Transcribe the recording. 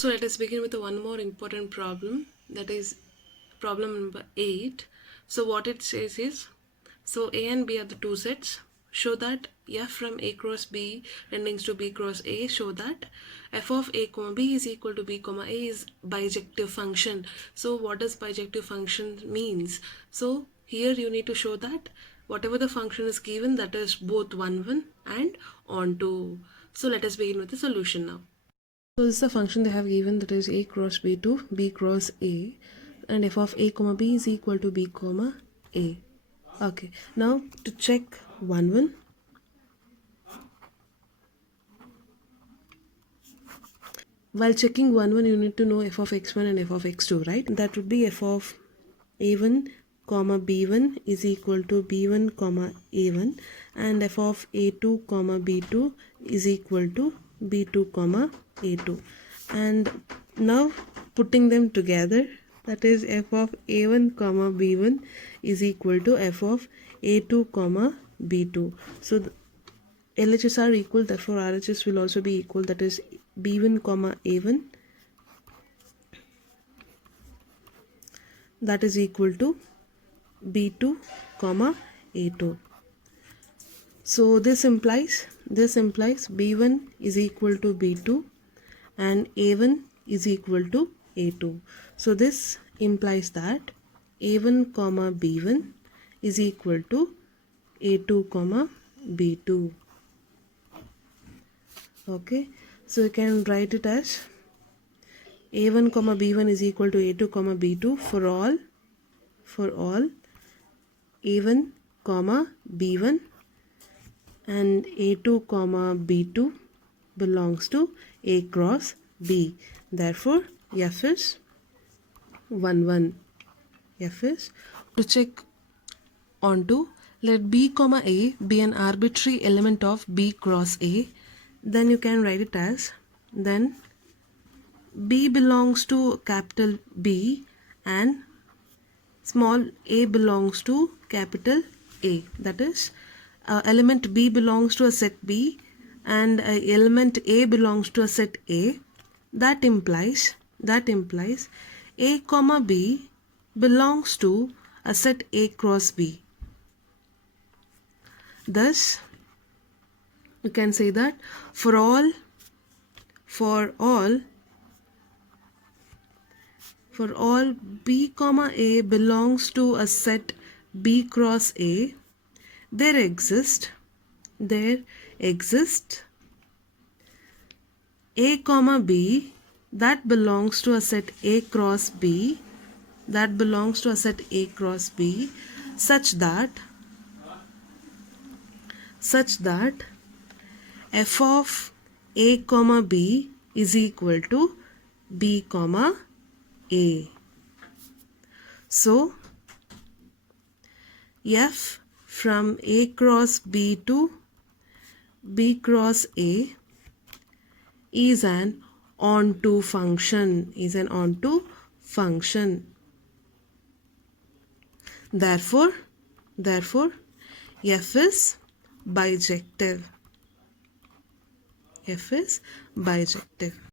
So let us begin with one more important problem, that is problem number 8. So what it says is, so A and B are the two sets. Show that f from A cross B tending to B cross A. Show that f of A comma B is equal to B comma A is bijective function. So what does bijective function means? So here you need to show that whatever the function is given, that is both 1 1 and onto. So let us begin with the solution now. So this is the function they have given, that is A cross B to B cross A, and f of A comma B is equal to B comma A. Okay, now to check 1 1, while checking 1 1 you need to know f of x1 and f of x2, right? That would be f of a1 comma b1 is equal to b1 comma a1, and f of a2 comma b2 is equal to b2 comma a2. And now putting them together, that is f of a1 comma b1 is equal to f of a2 comma b2. So LHS are equal, therefore RHS will also be equal, that is b1 comma a1, that is equal to b2 comma a2. So this implies b1 is equal to b2 and a1 is equal to a2. So this implies that a1 comma b1 is equal to a2 comma b2. Okay, so you can write it as a1 comma b1 is equal to a2 comma b2 for all a1 comma b1 and a2 comma b2 belongs to A cross B. Therefore f is 1 1. F is, to check onto, let B comma A be an arbitrary element of B cross A. Then you can write it as, then B belongs to capital B and small a belongs to capital A. That is, element B belongs to a set B and element A belongs to a set A. That implies A comma B belongs to a set A cross B. Thus you can say that for all B comma A belongs to a set B cross A, there exists A comma B that belongs to a set A cross B, such that f of A comma B is equal to B comma A. So f from A cross B to B cross A is an onto function, Therefore f is bijective.